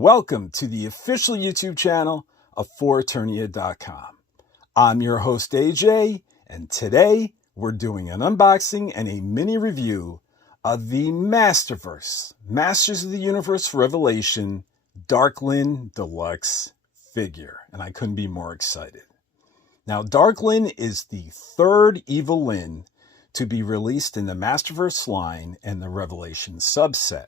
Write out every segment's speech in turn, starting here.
Welcome to the official YouTube channel of Eternia.com. I'm your host AJ, and today we're doing an unboxing and a mini review of the Masterverse, Masters of the Universe Revelation Dark-Lyn Deluxe figure, and I couldn't be more excited. Now, Dark-Lyn is the third Evil-Lyn to be released in the Masterverse line and the Revelation subset.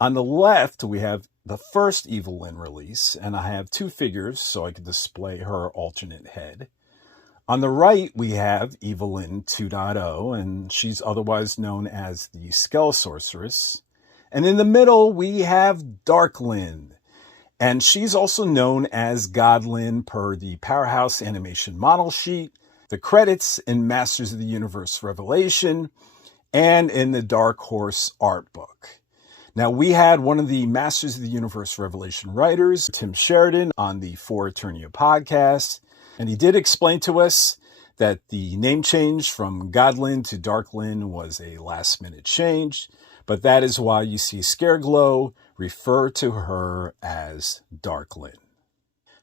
On the left, we have the first Evil-Lyn release, and I have two figures so I can display her alternate head. On the right, we have Evil-Lyn 2.0, and she's otherwise known as the Skell Sorceress. And in the middle, we have Dark-Lyn, and she's also known as God-Lyn per the Powerhouse animation model sheet, the credits in Masters of the Universe Revelation, and in the Dark Horse art book. Now, we had one of the Masters of the Universe Revelation writers, Tim Sheridan, on the For Eternia podcast, and he did explain to us that the name change from God-Lyn to Dark-Lyn was a last-minute change, but that is why you see Scareglow refer to her as Dark-Lyn.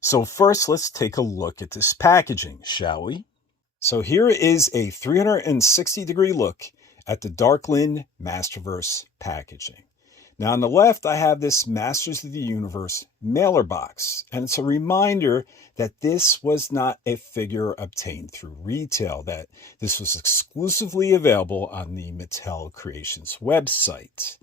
So first, let's take a look at this packaging, shall we? So here is a 360-degree look at the Dark-Lyn Masterverse packaging. Now on the left, I have this Masters of the Universe mailer box, and it's a reminder that this was not a figure obtained through retail, that this was exclusively available on the Mattel Creations website.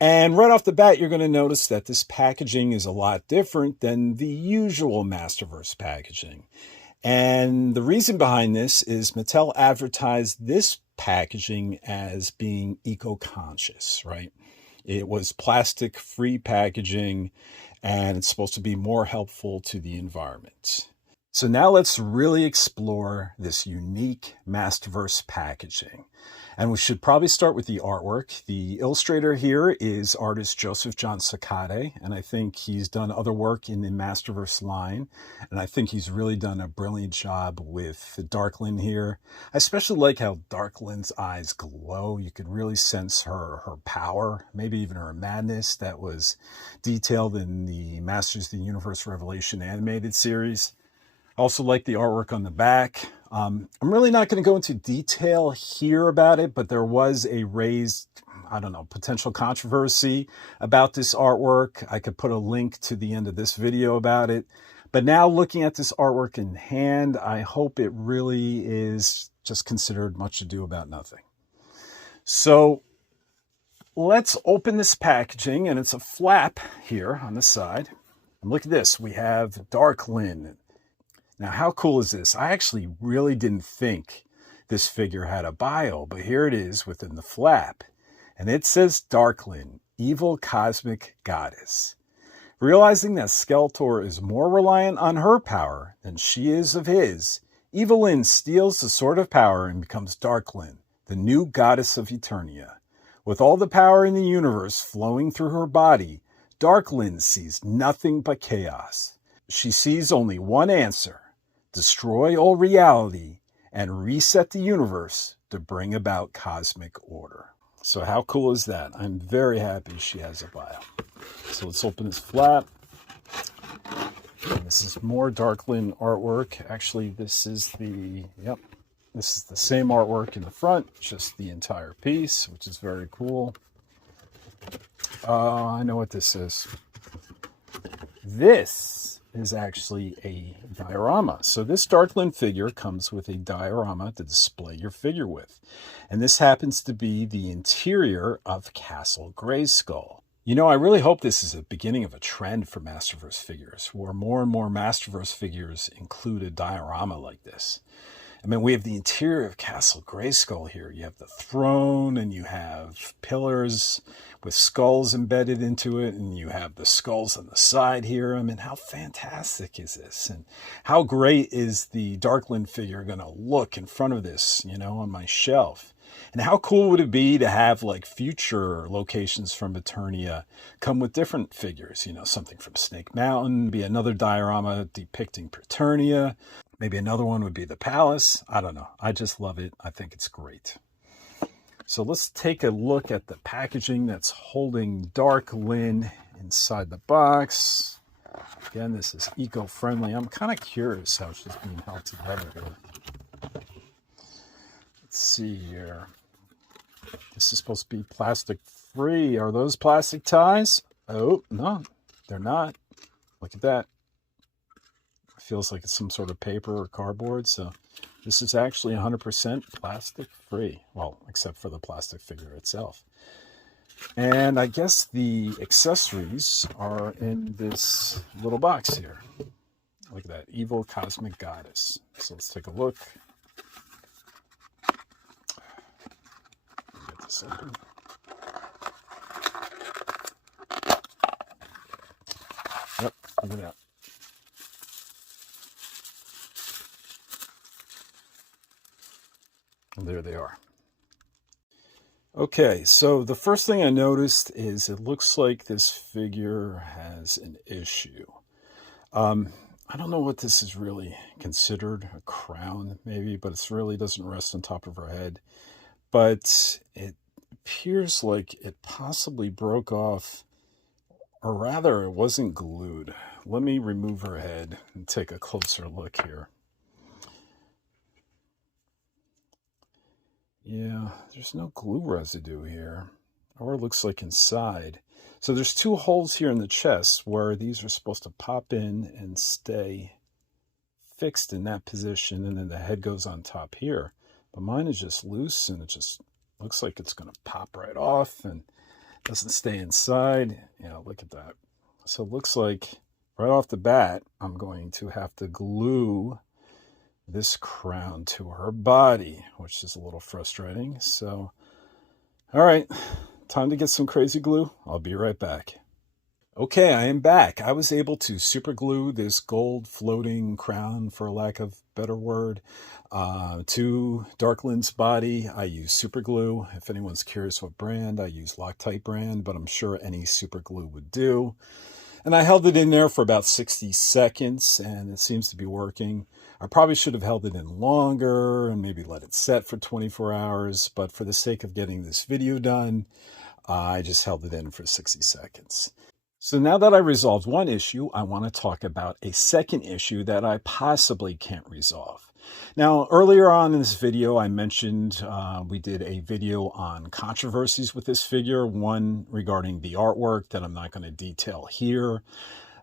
And right off the bat, you're going to notice that this packaging is a lot different than the usual Masterverse packaging. And the reason behind this is Mattel advertised this packaging as being eco-conscious, right? It was plastic-free packaging, and it's supposed to be more helpful to the environment. So now let's really explore this unique Masterverse packaging. And we should probably start with the artwork. The illustrator here is artist Joseph John Sakade, and I think he's done other work in the Masterverse line, and I think he's really done a brilliant job with Dark-Lyn here. I especially like how Dark-Lyn's eyes glow. You could really sense her power, maybe even her madness that was detailed in the Masters of the Universe Revelation animated series. I also like the artwork on the back. I'm really not going to go into detail here about it, but there was a raised, potential controversy about this artwork. I could put a link to the end of this video about it. But now looking at this artwork in hand, I hope it really is just considered much ado about nothing. So let's open this packaging, and it's a flap here on the side. And look at this. We have Dark-Lyn. Now, how cool is this? I actually really didn't think this figure had a bio, but here it is within the flap. And it says Dark-Lyn, evil cosmic goddess. Realizing that Skeletor is more reliant on her power than she is of his, Evil-Lyn steals the Sword of Power and becomes Dark-Lyn, the new goddess of Eternia. With all the power in the universe flowing through her body, Dark-Lyn sees nothing but chaos. She sees only one answer: destroy all reality and reset the universe to bring about cosmic order. So how cool is that? I'm very happy she has a bio. So let's open this flap. And this is more Dark-Lyn artwork. Actually, this is the same artwork in the front, just the entire piece, which is very cool. I know what this is. This is actually a diorama. So this Dark-Lyn figure comes with a diorama to display your figure with. And this happens to be the interior of Castle Grayskull. You know, I really hope this is a beginning of a trend for Masterverse figures, where more and more Masterverse figures include a diorama like this. I mean, we have the interior of Castle Grayskull here. You have the throne, and you have pillars with skulls embedded into it, and you have the skulls on the side here. I mean, how fantastic is this? And how great is the Dark-Lyn figure going to look in front of this, on my shelf? And how cool would it be to have like future locations from Eternia come with different figures, something from Snake Mountain, be another diorama depicting Eternia. Maybe another one would be the palace. I don't know. I just love it. I think it's great. So let's take a look at the packaging that's holding Dark-Lyn inside the box. Again, this is eco-friendly. I'm kind of curious how it's just being held together here. Let's see here. This is supposed to be plastic free. Are those plastic ties? Oh, no, they're not. Look at that. It feels like it's some sort of paper or cardboard. So this is actually 100% plastic free. Well, except for the plastic figure itself. And I guess the accessories are in this little box here. Look at that, Evil Cosmic Goddess. So let's take a look. Get this open. Yep, look at that. And there they are. Okay, so the first thing I noticed is it looks like this figure has an issue. I don't know what this is really considered, a crown maybe, but it really doesn't rest on top of her head. But it appears like it possibly broke off, or rather it wasn't glued. Let me remove her head and take a closer look here. Yeah, there's no glue residue here, or it looks like inside. So there's two holes here in the chest where these are supposed to pop in and stay fixed in that position, and then the head goes on top here. But mine is just loose, and it just looks like it's going to pop right off and doesn't stay inside. Yeah, look at that. So it looks like right off the bat, I'm going to have to glue this crown to her body, which is a little frustrating. So, all right, time to get some crazy glue. I'll be right back. Okay, I am back. I was able to super glue this gold floating crown, for lack of a better word, to Dark-Lyn's body. I use super glue. If anyone's curious what brand, I use Loctite brand, but I'm sure any super glue would do. And I held it in there for about 60 seconds, and it seems to be working. I probably should have held it in longer and maybe let it set for 24 hours, but for the sake of getting this video done, I just held it in for 60 seconds. So now that I resolved one issue, I want to talk about a second issue that I possibly can't resolve. Now, earlier on in this video, I mentioned we did a video on controversies with this figure, one regarding the artwork that I'm not going to detail here.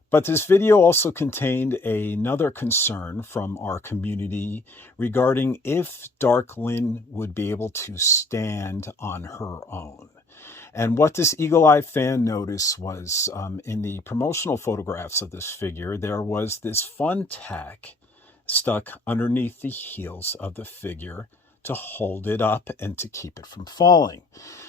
But this video also contained another concern from our community regarding if Dark-Lyn would be able to stand on her own. And what this eagle-eye fan noticed was in the promotional photographs of this figure, there was this fun tack stuck underneath the heels of the figure to hold it up and to keep it from falling.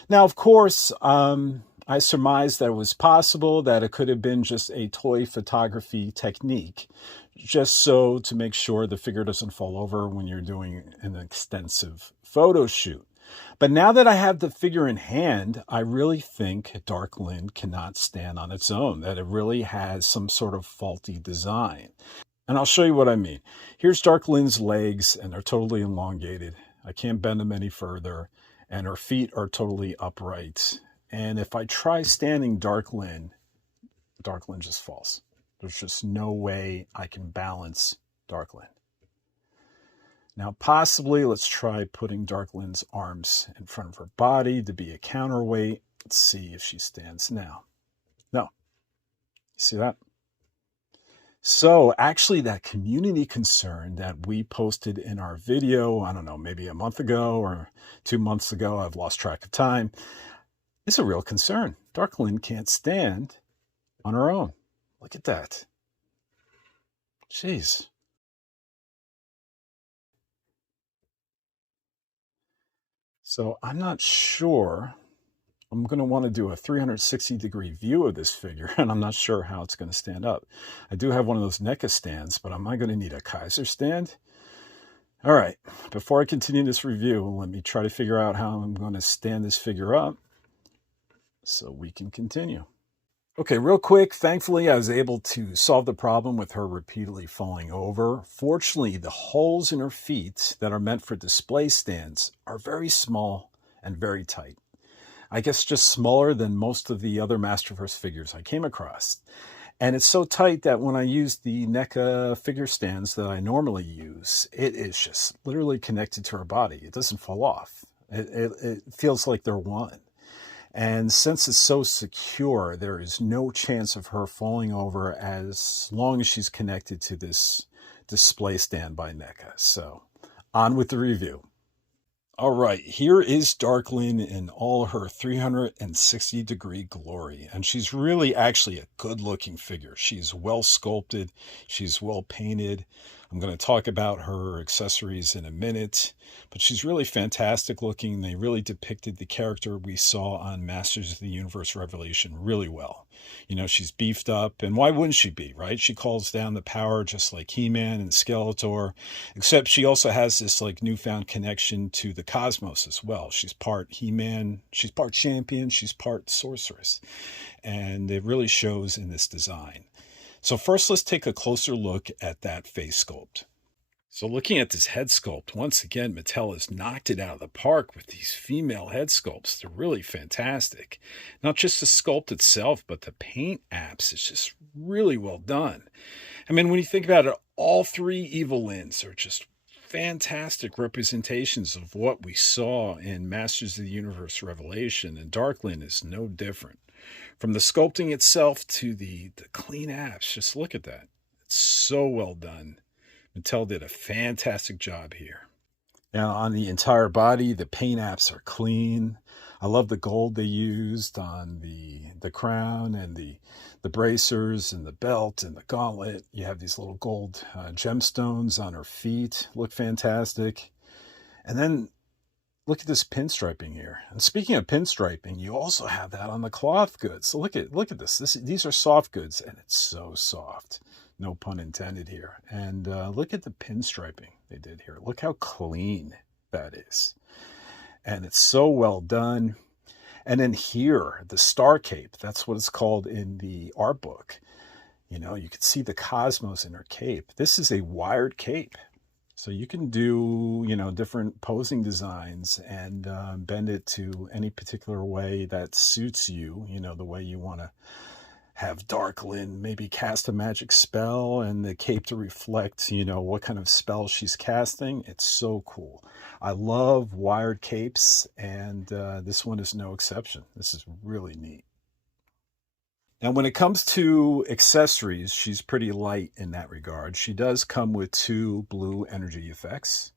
Now, of course, I surmised that it was possible that it could have been just a toy photography technique, just so to make sure the figure doesn't fall over when you're doing an extensive photo shoot. But now that I have the figure in hand, I really think Dark-Lyn cannot stand on its own, that it really has some sort of faulty design. And I'll show you what I mean. Here's Dark-Lyn's legs, and they're totally elongated. I can't bend them any further, and her feet are totally upright. And if I try standing Dark-Lyn, Dark-Lyn just falls. There's just no way I can balance Dark-Lyn. Now, possibly, let's try putting Dark-Lyn's arms in front of her body to be a counterweight. Let's see if she stands now. No. You see that? So actually that community concern that we posted in our video, I don't know, maybe a month ago or 2 months ago, I've lost track of time, is a real concern. Dark-Lyn can't stand on her own. Look at that. Jeez. So I'm not sure. I'm going to want to do a 360-degree view of this figure, and I'm not sure how it's going to stand up. I do have one of those NECA stands, but am I going to need a Kaiser stand? All right, before I continue this review, let me try to figure out how I'm going to stand this figure up so we can continue. Okay, real quick, thankfully I was able to solve the problem with her repeatedly falling over. Fortunately, the holes in her feet that are meant for display stands are very small and very tight. I guess just smaller than most of the other Masterverse figures I came across. And it's so tight that when I use the NECA figure stands that I normally use, it is just literally connected to her body. It doesn't fall off. It feels like they're one. And since it's so secure, there is no chance of her falling over as long as she's connected to this display stand by NECA. So on with the review. All right, here is Dark-Lyn in all her 360-degree glory. And she's really actually a good-looking figure. She's well sculpted. She's well painted. I'm going to talk about her accessories in a minute. But she's really fantastic looking. They really depicted the character we saw on Masters of the Universe Revelation really well. You know, she's beefed up, and why wouldn't she be, right? She calls down the power just like He-Man and Skeletor, except she also has this like newfound connection to the cosmos as well. She's part He-Man, she's part champion, she's part sorceress, and it really shows in this design. So first, let's take a closer look at that face sculpt. So looking at this head sculpt, once again, Mattel has knocked it out of the park with these female head sculpts. They're really fantastic. Not just the sculpt itself, but the paint apps is just really well done. I mean, when you think about it, all three Evil-Lyns are just fantastic representations of what we saw in Masters of the Universe Revelation, and Dark-Lyn is no different. From the sculpting itself to the clean apps, just look at that. It's so well done. Mattel did a fantastic job here. Now on the entire body, the paint apps are clean. I love the gold they used on the crown and the bracers and the belt and the gauntlet. You have these little gold gemstones on her feet. Look fantastic. And then look at this pinstriping here. And speaking of pinstriping, you also have that on the cloth goods. So look at this. These are soft goods, and it's so soft. No pun intended here. And look at the pinstriping they did here. Look how clean that is. And it's so well done. And then here, the star cape, that's what it's called in the art book. You know, you can see the cosmos in her cape. This is a wired cape. So you can do, you know, different posing designs and bend it to any particular way that suits you, you know, the way you want to have Dark-Lyn maybe cast a magic spell and the cape to reflect, you know, what kind of spell she's casting. It's so cool. I love wired capes, and this one is no exception. This is really neat. Now, when it comes to accessories, she's pretty light in that regard. She does come with 2 blue energy effects.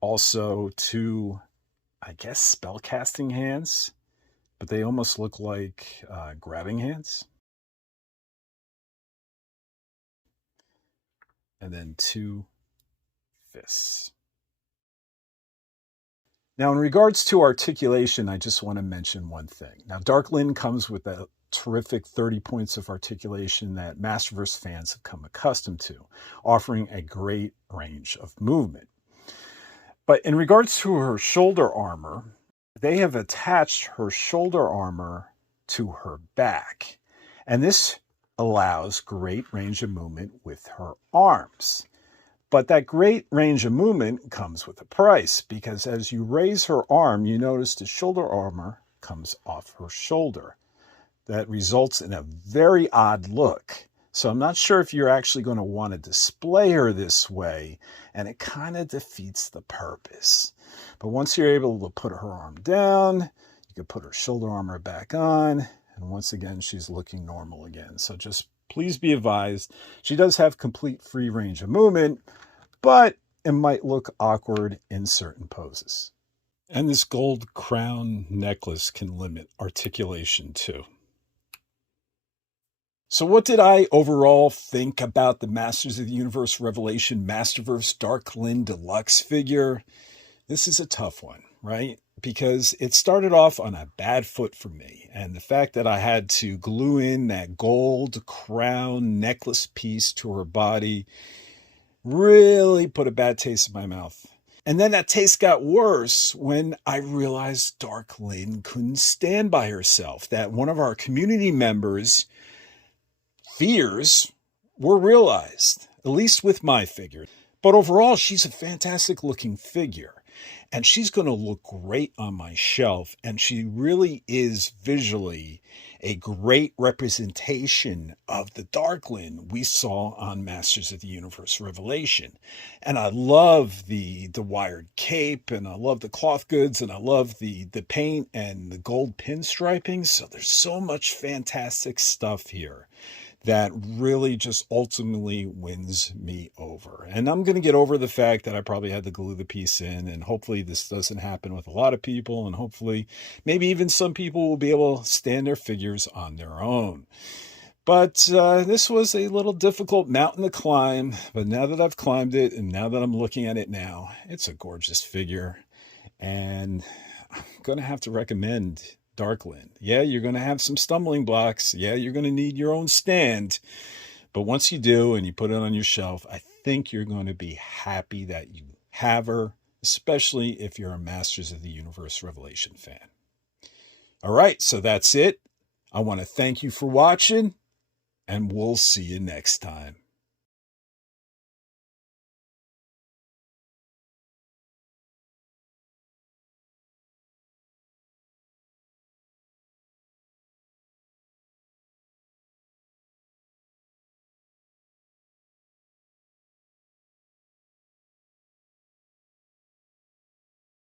Also 2, I guess, spellcasting hands, but they almost look like grabbing hands. And then 2 fists. Now, in regards to articulation, I just want to mention one thing. Now, Dark-Lyn comes with a terrific 30 points of articulation that Masterverse fans have come accustomed to, offering a great range of movement. But in regards to her shoulder armor, they have attached her shoulder armor to her back. And this allows great range of movement with her arms. But that great range of movement comes with a price, because as you raise her arm, you notice the shoulder armor comes off her shoulder. That results in a very odd look. So I'm not sure if you're actually going to want to display her this way, and it kind of defeats the purpose. But once you're able to put her arm down, you can put her shoulder armor back on, and once again, she's looking normal again. So just please be advised, she does have complete free range of movement, but it might look awkward in certain poses. And this gold crown necklace can limit articulation too. So what did I overall think about the Masters of the Universe Revelation Masterverse Dark-Lyn Deluxe figure? This is a tough one, right? Because it started off on a bad foot for me. And the fact that I had to glue in that gold crown necklace piece to her body really put a bad taste in my mouth. And then that taste got worse when I realized Dark-Lyn couldn't stand by herself. That one of our community members' fears were realized, at least with my figure. But overall, she's a fantastic looking figure. and she's going to look great on my shelf. And she really is visually a great representation of the Dark-Lyn we saw on Masters of the Universe Revelation. And I love the wired cape, and I love the cloth goods, and I love the paint and the gold pinstriping. So there's so much fantastic stuff here that really just ultimately wins me over. And I'm going to get over the fact that I probably had to glue the piece in, and hopefully this doesn't happen with a lot of people, and hopefully maybe even some people will be able to stand their figures on their own. But this was a little difficult mountain to climb, but now that I've climbed it, and now that I'm looking at it now, it's a gorgeous figure. And I'm going to have to recommend Dark-Lyn. Yeah, you're going to have some stumbling blocks. Yeah, you're going to need your own stand. But once you do and you put it on your shelf, I think you're going to be happy that you have her, especially if you're a Masters of the Universe Revelation fan. All right, so that's it. I want to thank you for watching, and we'll see you next time.